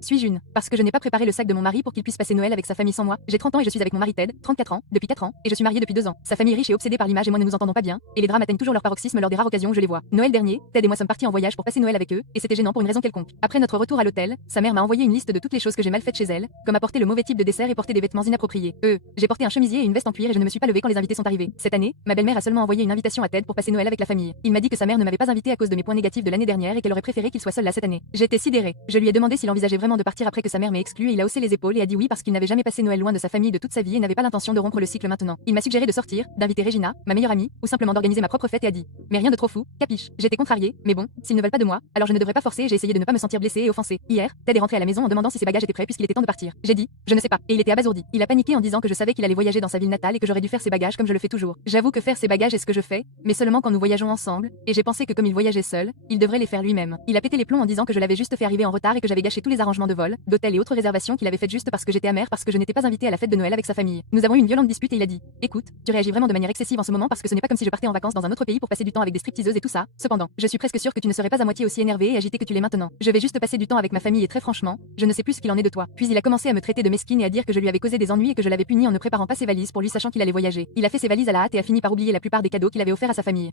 Suis-je une? Parce que je n'ai pas préparé le sac de mon mari pour qu'il puisse passer Noël avec sa famille sans moi. J'ai 30 ans et je suis avec mon mari Ted, 34 ans, depuis 4 ans, et je suis mariée depuis 2 ans. Sa famille est riche et obsédée par l'image et moi ne nous entendons pas bien, et les drames atteignent toujours leur paroxysme lors des rares occasions où je les vois. Noël dernier, Ted et moi sommes partis en voyage pour passer Noël avec eux, et c'était gênant pour une raison quelconque. Après notre retour à l'hôtel, sa mère m'a envoyé une liste de toutes les choses que j'ai mal faites chez elle, comme apporter le mauvais type de dessert et porter des vêtements inappropriés. J'ai porté un chemisier et une veste en cuir et je ne me suis pas levée quand les invités sont arrivés. Cette année, ma belle-mère a seulement envoyé une invitation à Ted pour passer Noël avec la famille. Il m'a dit que sa mère ne m'avait pas invité à cause de mes points négatifs de l'année dernière et qu'elle aurait préféré qu'il soit seul là cette année. J'étais sidérée. Je lui ai demandé s'il envisageait vraiment de partir après que sa mère m'ait exclu et il a haussé les épaules et a dit oui parce qu'il n'avait jamais passé Noël loin de sa famille de toute sa vie et n'avait pas l'intention de rompre le cycle maintenant. Il m'a suggéré de sortir, d'inviter Regina, ma meilleure amie, ou simplement d'organiser ma propre fête et a dit mais rien de trop fou, capiche. J'étais contrariée, mais bon, s'ils ne veulent pas de moi, alors je ne devrais pas forcer et j'ai essayé de ne pas me sentir blessée et offensée. Hier, Ted est rentré à la maison en demandant si ses bagages étaient prêts puisqu'il était temps de partir. J'ai dit je ne sais pas et il était abasourdi. Il a paniqué en disant que je savais qu'il allait voyager dans sa ville natale et que j'aurais dû faire ses bagages comme je le fais toujours. J'avoue que faire ses bagages est ce que je fais, mais seulement quand nous voyageons ensemble, et j'ai pensé que comme il voyageait seul, il devrait les faire lui-même. Il a pété les plombs en disant que je l'avais juste fait arriver en retard et que j'avais gâché tous les arrangements de vol, d'hôtel et autres réservations qu'il avait faites juste parce que j'étais amère parce que je n'étais pas invitée à la fête de Noël avec sa famille. Nous avons eu une violente dispute et il a dit écoute, tu réagis vraiment de manière excessive en ce moment parce que ce n'est pas comme si je partais en vacances dans un autre pays pour passer du temps avec des stripteaseuses et tout ça. Cependant, je suis presque sûre que tu ne serais pas à moitié aussi énervée et agitée que tu l'es maintenant. Je vais juste passer du temps avec ma famille et très franchement, je ne sais plus ce qu'il en est de toi. Puis il a commencé à me traiter de mesquine et à dire que je lui avais causé des ennuis et que je l'avais puni en ne préparant pas ses valises pour lui sachant qu'il allait voyager. Il a fait ses valises à la hâte et a fini par oublier la plupart des cadeaux qu'il avait offerts à sa famille.